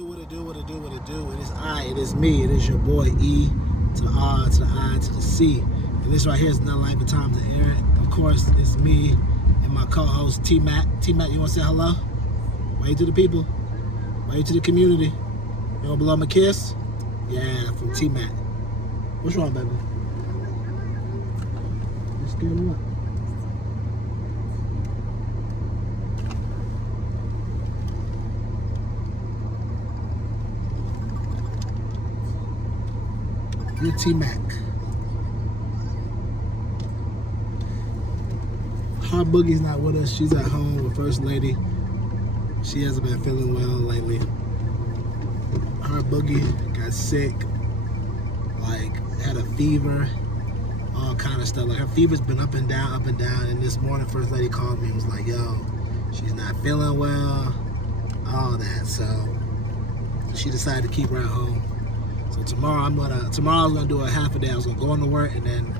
What it do? It is I, it is me, it is your boy E to the R to the I to the C. And this right here is Not Life and Times of Aaron. Of course, it's me and my co-host T-Mac. T-Mac, you want to say hello? Wave to the people. Wave to the community. You want to blow him a kiss? Yeah, from T-Mac. What's wrong, baby? You scared of what? You're T-Mac. Hot Boogie's not with us. She's at home with First Lady. She hasn't been feeling well lately. Hot Boogie got sick, like had a fever, all kind of stuff. Like her fever's been up and down. And this morning, First Lady called me and was like, "Yo, she's not feeling well," all that. So she decided to keep her at home. So tomorrow I was gonna do a half a day. I was gonna go into work and then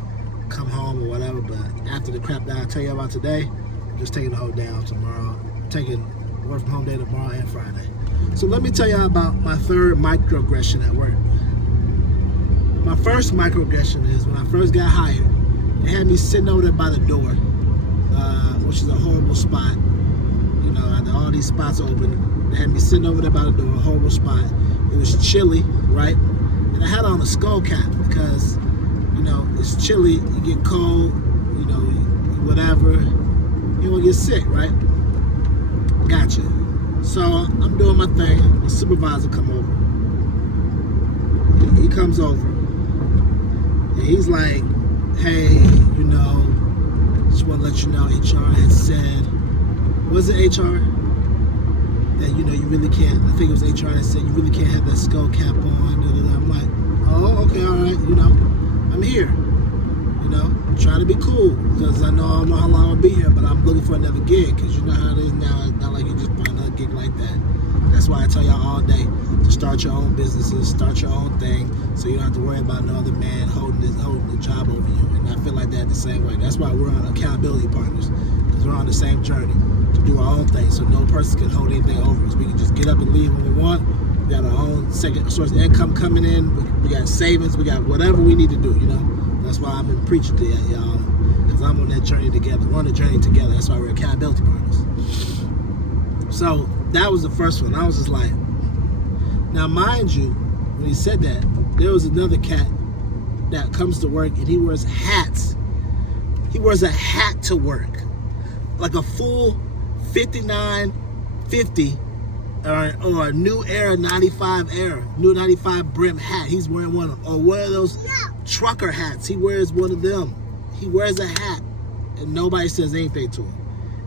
come home or whatever. But after the crap that I tell you about today, I'm just taking the whole day off tomorrow. I'm taking work from home day tomorrow and Friday. So let me tell you about my third microaggression at work. My first microaggression is when I first got hired. They had me sitting over there by the door, which is a horrible spot. You know, after all these spots open, they had me sitting over there by the door, a horrible spot. It was chilly, right? And I had on a skull cap because, you know, it's chilly, you get cold, you know, whatever, you don't get sick, right? Gotcha. So I'm doing my thing, the supervisor come over. He comes over, and he's like, "Hey, you know, just want to let you know HR had said," was it HR? That, you know, you really can't, I think it was HR that said, "You really can't have that skull cap on." I'm like, "Oh, okay, all right, you know, I'm here, you know, I'm trying to be cool, because I don't know how long I'll be here, but I'm looking for another gig, because you know how it is now, it's not like you just find another gig like that." That's why I tell y'all all day to start your own businesses, start your own thing, so you don't have to worry about no other man holding the job over you. And I feel like that the same way. That's why we're on accountability partners, because we're on the same journey to do our own thing, so no person can hold anything over us. We can just get up and leave when we want. We got our own second source of income coming in. We got savings. We got whatever we need to do, you know. That's why I've been preaching to y'all, because I'm on that journey together. We're on the journey together. That's why we're accountability partners. So that was the first one. I was just like, now mind you, when he said that, there was another cat that comes to work and he wears hats. He wears a hat to work, like a full 5950 or a new era 95 brim hat. He's wearing one of those trucker hats. He wears one of them. He wears a hat and nobody says anything to him.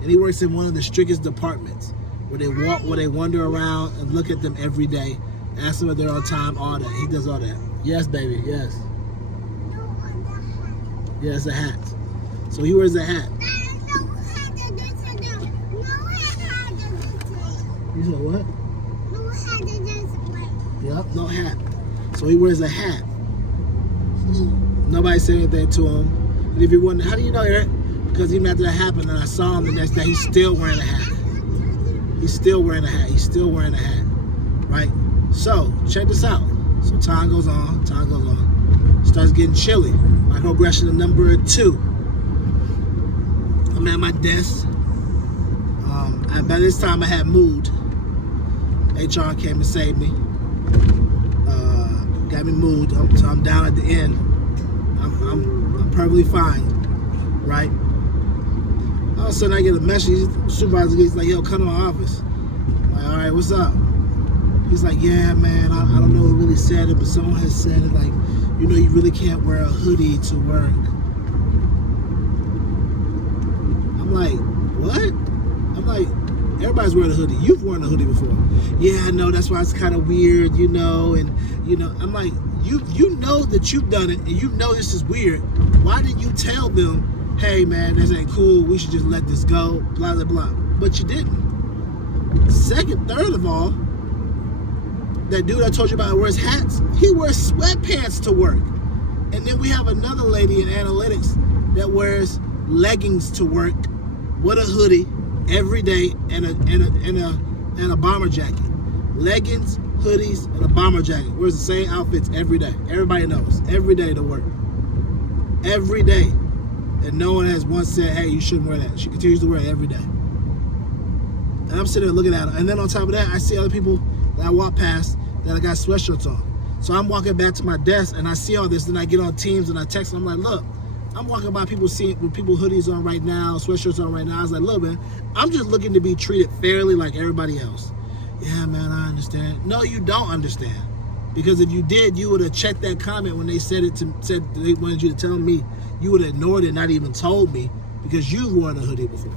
And he works in one of the strictest departments where they wander around and look at them every day, ask them if they're on time, all that. He does all that. Yes, baby, yes. Yes, a hat. So he wears a hat. You said what? Yep, no hat. So he wears a hat. Nobody said anything to him. And if you're wondering, how do you know, Eric? Because even after that happened and I saw him the next day, he's still wearing a hat. He's still wearing a hat. He's still wearing a hat. Right? So, check this out. So time goes on. Starts getting chilly. Microaggression number 2. I'm at my desk. By this time I had moved. HR came and saved me. Got me moved. So I'm down at the end. I'm perfectly fine. Right? All of a sudden I get a message. The supervisor gets like, "Yo, come to my office." I'm like, "All right, what's up?" He's like, "Yeah, man, I don't know who really said it, but someone has said it, like, you know, you really can't wear a hoodie to work." I'm like, what? I'm like, everybody's wearing a hoodie. You've worn a hoodie before. "Yeah, I know, that's why it's kind of weird, you know," and, you know, I'm like, you know that you've done it, and you know this is weird. Why didn't you tell them, "Hey, man, this ain't cool, we should just let this go, blah, blah, blah"? But you didn't. Third of all, that dude I told you about who wears hats, he wears sweatpants to work. And then we have another lady in analytics that wears leggings to work with a hoodie every day and a bomber jacket. Leggings hoodies, and a bomber jacket. Wears the same outfits every day. Everybody knows. Every day to work. Every day. And no one has once said, hey, you shouldn't wear that. She continues to wear it every day. And I'm sitting there looking at her. And then on top of that, I see other people that I walk past that I got sweatshirts on. So I'm walking back to my desk and I see all this. Then I get on Teams and I text them. I'm like, look, I'm walking by people with people hoodies on right now, sweatshirts on right now. I was like, look, man, I'm just looking to be treated fairly like everybody else. Yeah, man, I understand. No, you don't understand. Because if you did, you would have checked that comment when they said they wanted you to tell me. You would have ignored it, not even told me, because you've worn a hoodie before.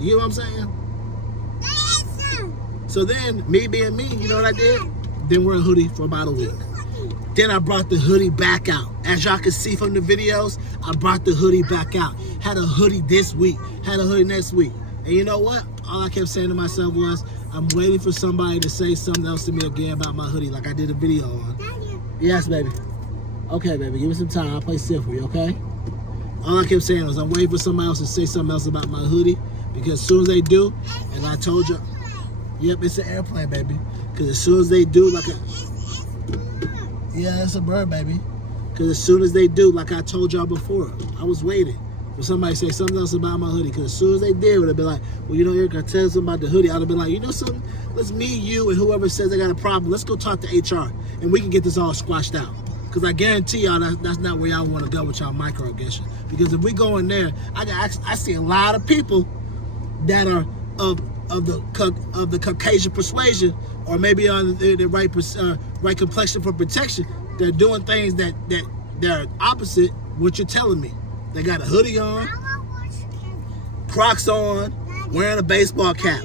You get what I'm saying? So then, me being me, you know what I did? Didn't wear a hoodie for about a week. Then I brought the hoodie back out. As y'all can see from the videos, I brought the hoodie back out. Had a hoodie this week, had a hoodie next week. And you know what? All I kept saying to myself was, I'm waiting for somebody to say something else to me again about my hoodie, like I did a video on. Daddy. Yes, baby. Okay, baby, give me some time. I'll play still for you, okay? All I kept saying was, I'm waiting for somebody else to say something else about my hoodie, because as soon as they do, and I told you, yep, it's an airplane, baby. Because as soon as they do, yeah, it's a bird, baby. Because as soon as they do, like I told y'all before, I was waiting for somebody to say something else about my hoodie. Because as soon as they did, it would have been like, well, you know, Eric, I tell you something about the hoodie. I would have been like, you know something? Let's me, you, and whoever says they got a problem, let's go talk to HR, and we can get this all squashed out. Because I guarantee y'all that's not where y'all want to go with y'all microaggression. Because if we go in there, I see a lot of people that are of the Caucasian persuasion, or maybe on the right complexion for protection. They're doing things that are opposite what you're telling me. They got a hoodie on, Crocs on, wearing a baseball cap.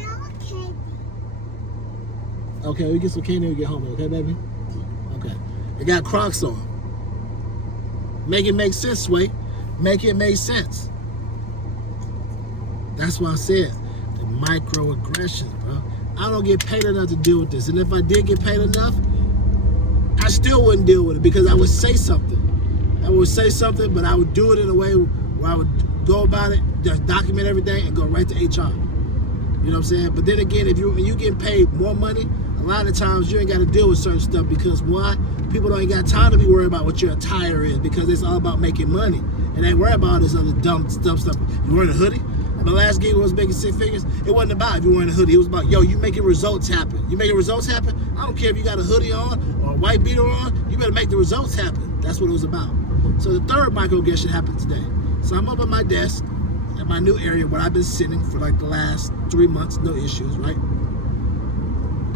Okay, we get some candy when we get home, okay, baby? Okay. They got Crocs on. Make it make sense, Sway. Make it make sense. That's what I said. The microaggressions, bro. I don't get paid enough to deal with this. And if I did get paid enough, I still wouldn't deal with it, because I would say something. I would say something, but I would do it in a way where I would go about it, just document everything, and go right to HR. You know what I'm saying? But then again, when you get paid more money, a lot of times you ain't got to deal with certain stuff, because why? People don't got time to be worried about what your attire is, because it's all about making money. And they worry about this other dumb stuff. You wearing a hoodie? My last gig was making 6 figures. It wasn't about if you were wearing a hoodie. It was about, yo, you making results happen. You making results happen? I don't care if you got a hoodie on or a white beater on. You better make the results happen. That's what it was about. So the third microaggression happened today. So I'm up at my desk at my new area where I've been sitting for like the last 3 months, no issues, right?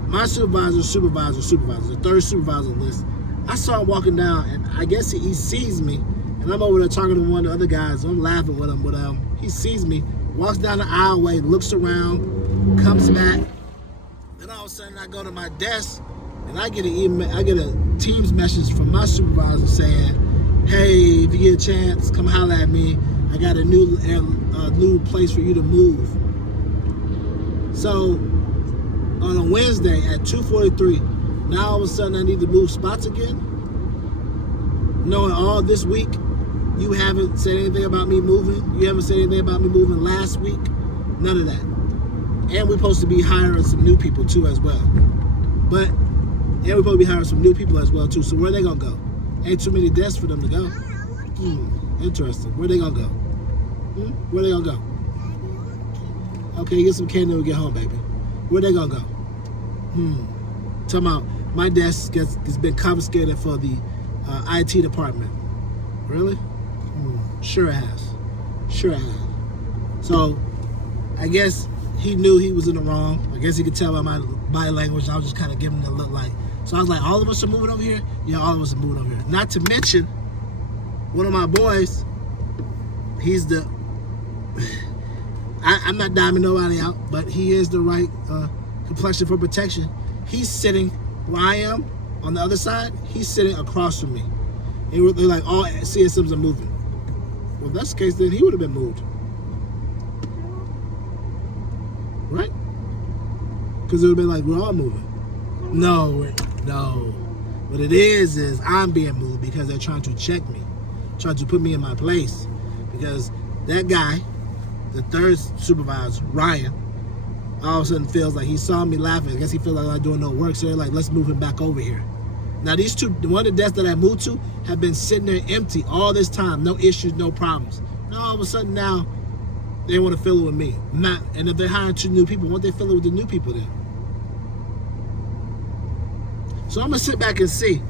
My supervisor, the third supervisor on the list, I saw him walking down, and I guess he sees me, and I'm over there talking to one of the other guys. I'm laughing with him, but he sees me, walks down the aisleway, looks around, comes back, then all of a sudden I go to my desk, and I get a Teams message from my supervisor saying, hey, if you get a chance, come holler at me. I got a new place for you to move. So on a Wednesday at 2:43, now all of a sudden I need to move spots again. Knowing all this week, you haven't said anything about me moving. You haven't said anything about me moving last week. None of that. And we're supposed to be hiring some new people too as well. And we're supposed to be hiring some new people as well too. So where they gonna go? Ain't too many desks for them to go. Interesting. Where they gonna go? Where they gonna go? Okay, get some candy when we get home, baby. Where they gonna go? Talking about my desk has been confiscated for the IT department. Really? Sure it has. Sure it has. So I guess he knew he was in the wrong. I guess he could tell by my body language. I was just kind of giving him a look like. So I was like, all of us are moving over here? Yeah, all of us are moving over here. Not to mention, one of my boys, he's the, I'm not diming nobody out, but he is the right complexion for protection. He's sitting where I am on the other side. He's sitting across from me. And they're like, all CSMs are moving. Well, if that's the case, then he would have been moved. Right? Because it would have been like, we're all moving. No. What it is I'm being moved because they're trying to check me, trying to put me in my place. Because that guy, the third supervisor, Ryan, all of a sudden feels like he saw me laughing. I guess he feels like I'm not doing no work, so they're like, let's move him back over here. Now these two, one of the desks that I moved to have been sitting there empty all this time, no issues, no problems. Now all of a sudden now, they want to fill it with me. And if they're hiring 2 new people, won't they fill it with the new people then? So I'm gonna sit back and see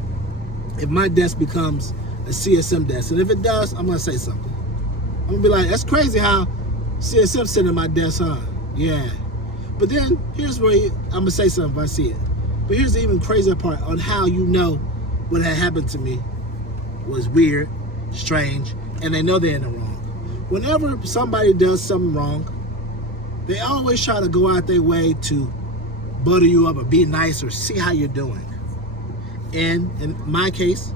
if my desk becomes a CSM desk. And if it does, I'm gonna say something. I'm gonna be like, that's crazy how CSM sitting at my desk, huh? Yeah. But then here's where I'm gonna say something if I see it. But here's the even crazier part on how you know what had happened to me was weird, strange, and they know they're in the wrong. Whenever somebody does something wrong, they always try to go out their way to butter you up or be nice or see how you're doing. And in my case,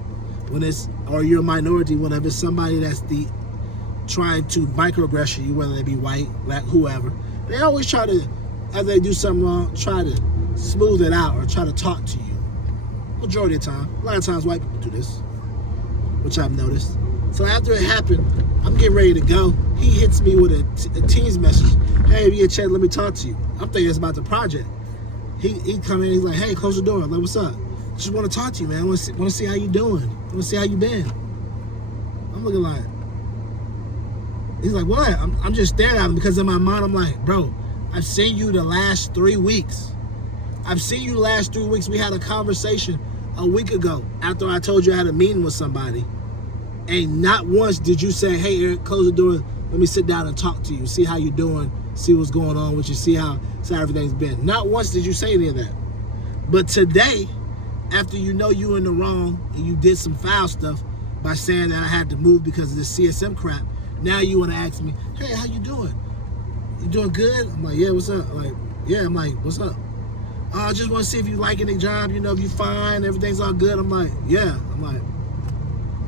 when it's, or you're a minority, whenever it's somebody that's trying to microaggress you, whether they be white, black, whoever, they always try to, as they do something wrong, try to smooth it out or try to talk to you. Majority of the time. A lot of times white people do this, which I've noticed. So after it happened, I'm getting ready to go. He hits me with a Teams message. Hey, if you get a chance, let me talk to you. I'm thinking it's about the project. He come in, he's like, hey, close the door. I'm like, what's up? Just want to talk to you, man. I want to see how you doing. I want to see how you been. I'm looking like, he's like, what? I'm just staring at him because in my mind, I'm like, bro, I've seen you the last 3 weeks. I've seen you the last 3 weeks. We had a conversation a week ago after I told you I had a meeting with somebody. And not once did you say, hey, Eric, close the door. Let me sit down and talk to you. See how you're doing. See what's going on with you. See how everything's been. Not once did you say any of that. But today, after you know you in the wrong and you did some foul stuff by saying that I had to move because of this CSM crap, now you want to ask me, hey, how you doing? You doing good? I'm like, yeah, what's up? I'm like, yeah, I'm like, what's up? I just want to see if you liking the job, you know, if you fine, everything's all good. I'm like, yeah. I'm like,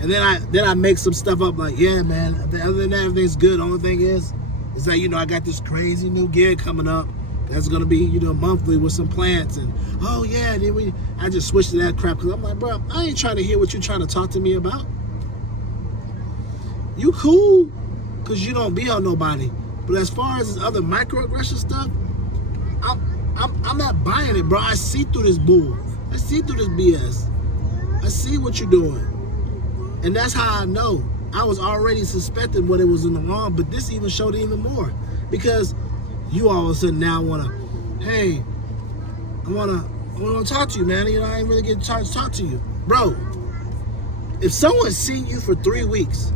and then I make some stuff up like, yeah, man, other than that, everything's good. Only thing is that, you know, I got this crazy new gig coming up that's going to be, you know, monthly with some plants. And, oh, yeah, then I just switched to that crap because I'm like, bro, I ain't trying to hear what you're trying to talk to me about. You cool because you don't be on nobody. But as far as this other microaggression stuff, I'm not buying it, bro. I see through this bull. I see through this BS. I see what you're doing. And that's how I know. I was already suspecting what it was in the wrong, but this even showed it even more. Because you all of a sudden now want to, hey, I want to talk to you, man. You know, I ain't really getting a chance to talk to you. Bro, if someone's seen you for 3 weeks,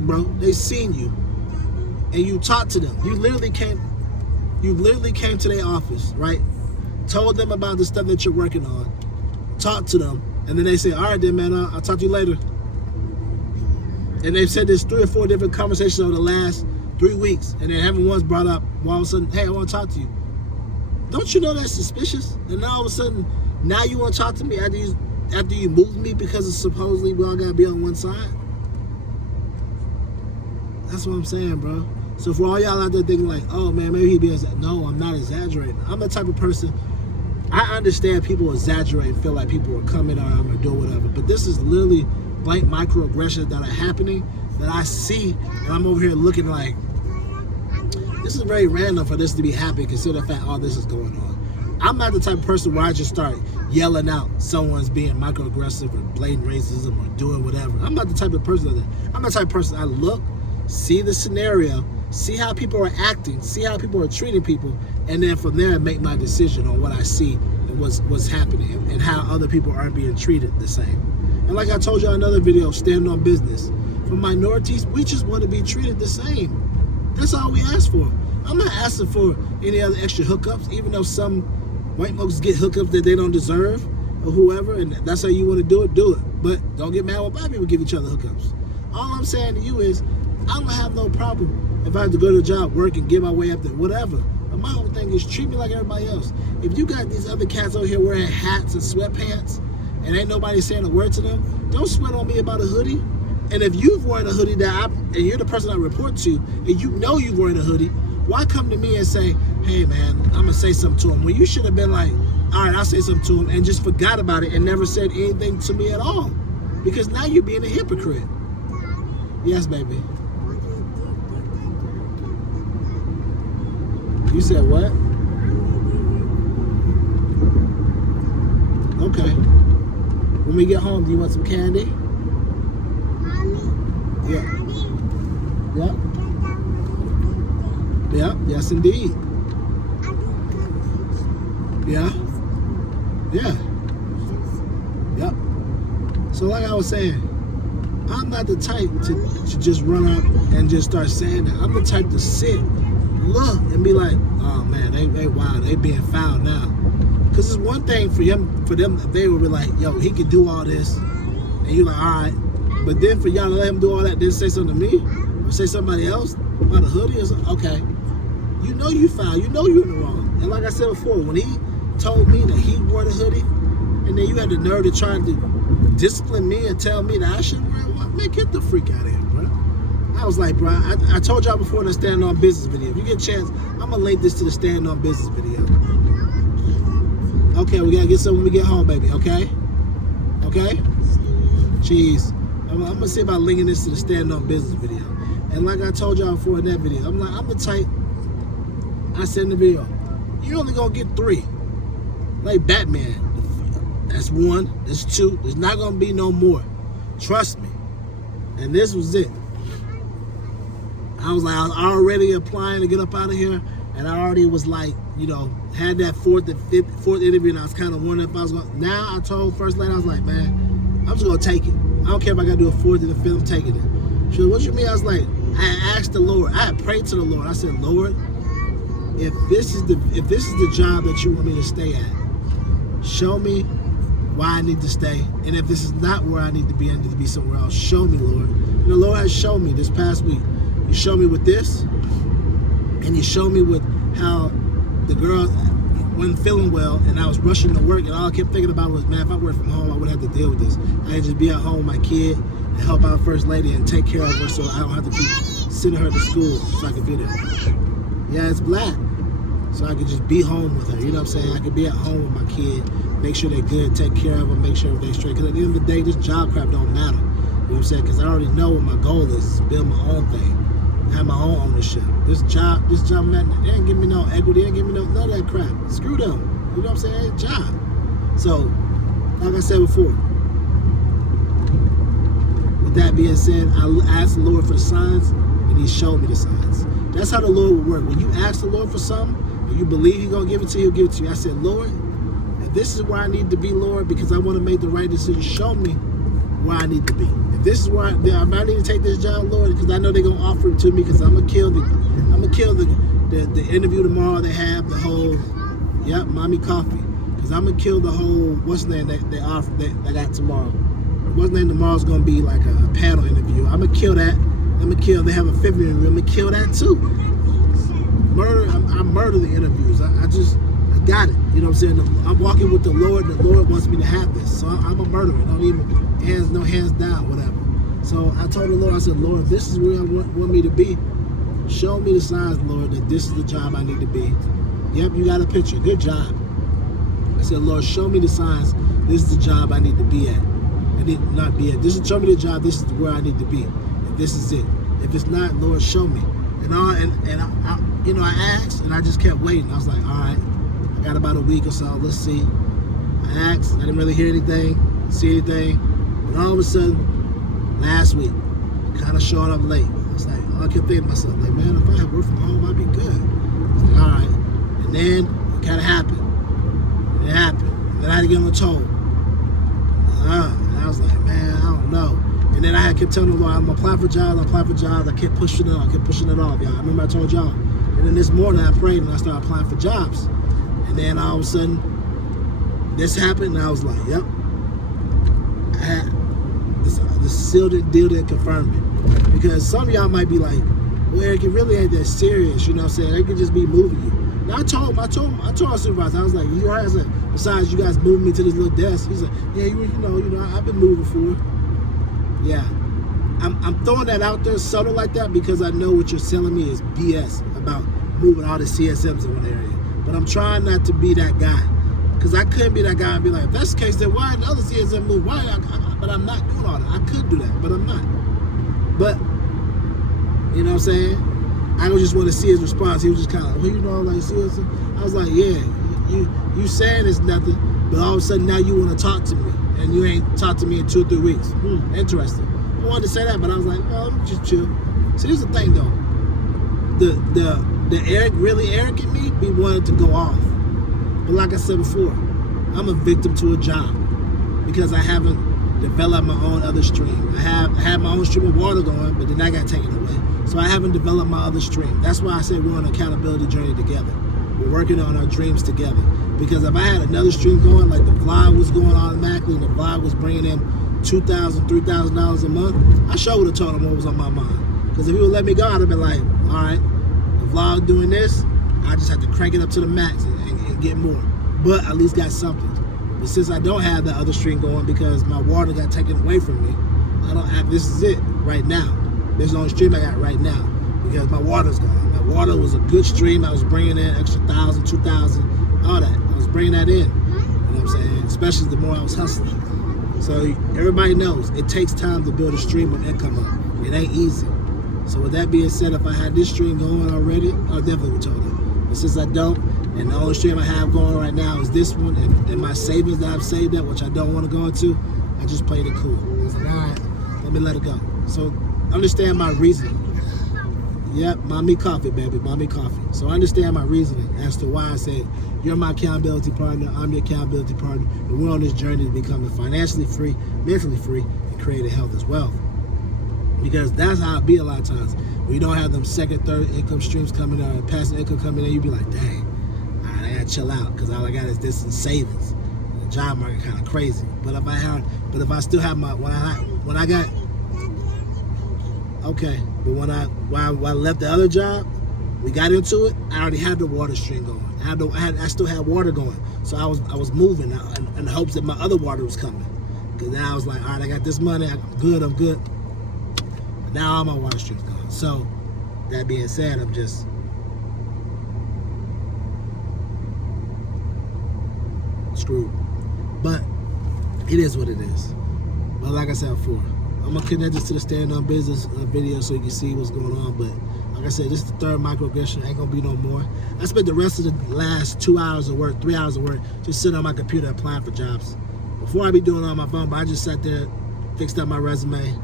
bro, they've seen you, and you talked to them. You literally came to their office, right? Told them about the stuff that you're working on, talked to them, and then they say, all right then, man, I'll talk to you later. And they've said this 3 or 4 different conversations over the last 3 weeks, and they haven't once brought up, well, all of a sudden, hey, I want to talk to you. Don't you know that's suspicious? And now all of a sudden, now you want to talk to me after you moved me because it's supposedly we all got to be on one side? That's what I'm saying, bro. So for all y'all out there thinking like, oh man, maybe he be exaggerating. No, I'm not exaggerating. I'm the type of person, I understand people exaggerate and feel like people are coming or I'm going to do whatever. But this is literally blank microaggressions that are happening that I see, and I'm over here looking like, this is very random for this to be happening considering the fact all this is going on. I'm not the type of person where I just start yelling out someone's being microaggressive or blatant racism or doing whatever. I'm not the type of person like that. I'm the type of person I look, see the scenario, see how people are acting, see how people are treating people, and then from there make my decision on what I see and what's happening and how other people aren't being treated the same. And like I told you in another video, stand on business. For minorities, we just want to be treated the same. That's all we ask for. I'm not asking for any other extra hookups, even though some white folks get hookups that they don't deserve or whoever, and that's how you want to do it. But don't get mad when black people give each other hookups. All I'm saying to you is, I don't have no problem if I have to go to a job, work, and get my way up there, whatever. But my whole thing is treat me like everybody else. If you got these other cats out here wearing hats and sweatpants, and ain't nobody saying a word to them, don't sweat on me about a hoodie. And if you've worn a hoodie and you're the person I report to, and you know you've worn a hoodie, why come to me and say, hey man, I'm gonna say something to him, when you should have been like, all right, I'll say something to him, and just forgot about it and never said anything to me at all. Because now you're being a hypocrite. Yes, baby. You said what? when we get home, do you want some candy? Mommy, Yeah. Daddy, Yep. get that Yep. Yes, indeed. Yeah. Yeah. Yep. So like I was saying, I'm not the type to just run up and just start saying that. I'm the type to sit, look, and be like, oh man, they wild, they being foul now. Because it's one thing for them, they would be like, yo, he could do all this, and you're like, all right. But then for y'all to let him do all that, then say something to me, or say somebody else about a hoodie or something, okay. You know you foul, you know you're in the wrong. And like I said before, when he told me that he wore the hoodie, and then you had the nerve to try to discipline me and tell me that I shouldn't wear one, man, get the freak out of here, bro. I was like, bro, I told y'all before in the Stand On Business video. If you get a chance, I'm gonna link this to the Stand On Business video. Okay, we gotta get some when we get home, baby, okay? Okay? Cheese. I'm gonna see about linking this to the Stand On Business video. And like I told y'all before in that video, I'm the type, I said in the video, you only gonna get 3. Like Batman. That's 1, that's 2, there's not gonna be no more. Trust me. And this was it. I was already applying to get up out of here, and I already was like, you know, had that fourth interview, and I was kind of wondering if I was going to. Now I told First Lady, I was like, man, I'm just going to take it. I don't care if I got to do a 4th and a 5th, I'm taking it. She said, what you mean? I was like, I asked the Lord, I had prayed to the Lord. I said, Lord, if this is the job that you want me to stay at, show me why I need to stay. And if this is not where I need to be somewhere else, show me, Lord. And the Lord has shown me this past week. You showed me with this, and you showed me with how the girl wasn't feeling well, and I was rushing to work, and all I kept thinking about was, man, if I worked from home, I wouldn't have to deal with this. I could just be at home with my kid and help out First Lady and take care of her so I don't have to keep sending her to school so I could be there. Yeah, it's black. So I could just be home with her, you know what I'm saying? I could be at home with my kid, make sure they're good, take care of them, make sure they're straight. Because at the end of the day, this job crap don't matter. You know what I'm saying? Because I already know what my goal is to build my own thing. Have my own ownership. This job, man, they ain't give me no equity, they ain't give me none of that crap. Screw them. You know what I'm saying? It's a job. So, like I said before, with that being said, I asked the Lord for the signs, and He showed me the signs. That's how the Lord will work. When you ask the Lord for something, and you believe He's gonna give it to you, He'll give it to you. I said, Lord, if this is where I need to be, Lord, because I want to make the right decision, show me where I need to be. If this is where I need to take this job, Lord, because I know they're gonna offer it to me, because I'm gonna kill the interview tomorrow. They have the whole, yep, mommy coffee, because I'm gonna kill the whole, what's the name they offer that got tomorrow. What's the name tomorrow's gonna be like a panel interview. I'm gonna kill that. They have a 5th interview. I'm gonna kill that too. I murder the interviews. I got it. You know what I'm saying? I'm walking with the Lord, and the Lord wants me to have this. So I'm a murderer. Don't even no hands down, whatever. So I told the Lord, I said, Lord, if this is where I want me to be, show me the signs, Lord, that this is the job I need to be. Yep, you got a picture. Good job. I said, Lord, show me the signs. This is the job I need to be at. I need to not be at. Show me the job. This is where I need to be. And this is it. If it's not, Lord, show me. And I asked, and I just kept waiting. I was like, all right, I got about a week or so. Let's see. I asked. I didn't really hear anything, see anything. And all of a sudden, last week, kind of showing up late. It's like, I kept thinking to myself, like, man, if I had work from home, I'd be good. I was like, all right. And then it kind of happened. It happened. And then I had to get on the toll. And I was like, man, I don't know. And then I kept telling the Lord, I'm applying for jobs. I kept pushing it off. Y'all. I remember I told y'all. And then this morning I prayed and I started applying for jobs. And then all of a sudden, this happened, and I was like, yep. I had this sealed deal that confirmed it. Because some of y'all might be like, well, Eric, it really ain't that serious, you know what I'm saying? They could just be moving you. Now I told our supervisor, I was like, you guys, besides you guys moving me to this little desk, he's like, yeah, you know, I've been moving before. Yeah. I'm throwing that out there subtle like that because I know what you're telling me is BS about moving all the CSMs in one area. But I'm trying not to be that guy. Because I couldn't be that guy and be like, if that's the case, then why did the other CSM move? But I'm not doing all that. I could do that, but I'm not. But, you know what I'm saying? I don't just want to see his response. He was just kind of like, well, you know, like, CSM. I was like, yeah, you you saying is nothing, but all of a sudden now you want to talk to me, and you ain't talked to me in 2 or 3 weeks. Interesting. I wanted to say that, but I was like, oh, I'm just chill. See, here's the thing though. The really arrogant me be wanting to go off. But like I said before, I'm a victim to a job because I haven't developed my own other stream. I had my own stream of water going, but then that got taken away. So I haven't developed my other stream. That's why I say we're on an accountability journey together. We're working on our dreams together. Because if I had another stream going, like the vlog was going automatically and the vlog was bringing in $2,000, $3,000 a month, I sure would have told him what was on my mind. Because if he would let me go, I'd have been like, all right, the vlog doing this, I just have to crank it up to the max and get more. But at least got something. But since I don't have that other stream going because my water got taken away from me, I don't have, this is it right now. This is the only stream I got right now because my water's gone. My water was a good stream. I was bringing in extra 1,000, 2,000, all that. I was bringing that in, you know what I'm saying? Especially the more I was hustling. So everybody knows it takes time to build a stream of income up. It ain't easy. So with that being said, if I had this stream going already, I definitely would tell them. But since I don't, and the only stream I have going right now is this one, and my savings that I've saved up, which I don't want to go into, I just played it cool. I was like, all right, let me let it go. So understand my reasoning. Yep, mommy coffee, baby, mommy coffee. So understand my reasoning as to why I said, you're my accountability partner, I'm your accountability partner, and we're on this journey to becoming financially free, mentally free, and creating health as well. Because that's how it be a lot of times. When you don't have them second, third income streams coming out, passive income coming in, you be like, dang, I gotta chill out, because all I got is this in savings. The job market kind of crazy. But if I still have my, when I got, okay, but when I left the other job, we got into it, I already had the water stream going. I still had water going. So I was moving in the hopes that my other water was coming. Because now I was like, all right, I got this money, I'm good. But now all my water stream's gone. So that being said, I'm just screwed. But it is what it is. But like I said before, I'm gonna connect this to the stand on business video so you can see what's going on. But like I said, this is the third microaggression. Ain't gonna be no more. I spent the rest of the last 2 hours of work, 3 hours of work, just sitting on my computer applying for jobs. Before I be doing it on my phone, but I just sat there, fixed up my resume,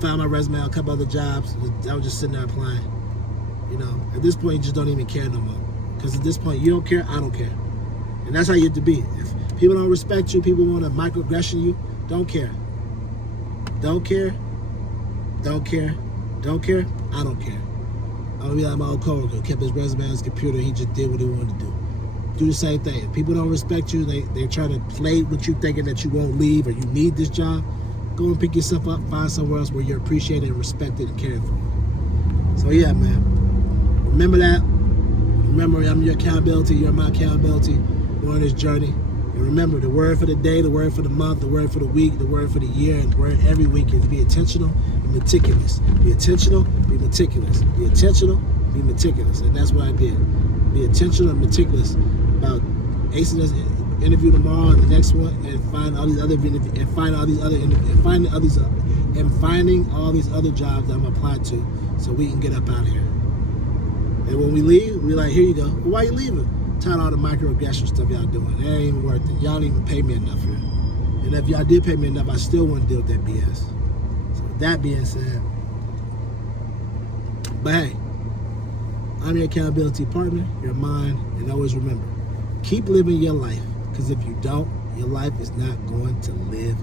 found my resume on a couple other jobs. I was just sitting there applying. You know, at this point, you just don't even care no more. Because at this point, you don't care, I don't care. And that's how you have to be. If people don't respect you, people want to microaggression you, don't care. Don't care, don't care, don't care, I don't care. I'm gonna be like my old coworker, kept his resume on his computer, he just did what he wanted to do. Do the same thing. If people don't respect you, they try to play with you thinking that you won't leave or you need this job, go and pick yourself up, find somewhere else where you're appreciated and respected and cared for. So yeah, man, remember that. Remember, I'm your accountability, you're my accountability. We're on this journey. And remember, the word for the day, the word for the month, the word for the week, the word for the year, and the word every week is be intentional and meticulous. Be intentional, be meticulous. Be intentional, be meticulous. And that's what I did. Be intentional and meticulous about acing this interview tomorrow and the next one, and find all these other and finding all these other jobs that I'm applied to, so we can get up out of here. And when we leave, we're like, here you go. Well, why you leaving? Tired of all the microaggression stuff y'all doing. It ain't even worth it. Y'all don't even pay me enough here. And if y'all did pay me enough, I still wouldn't deal with that BS. So with that being said, but hey, I'm your accountability partner, you're mine, and always remember, keep living your life, because if you don't, your life is not going to live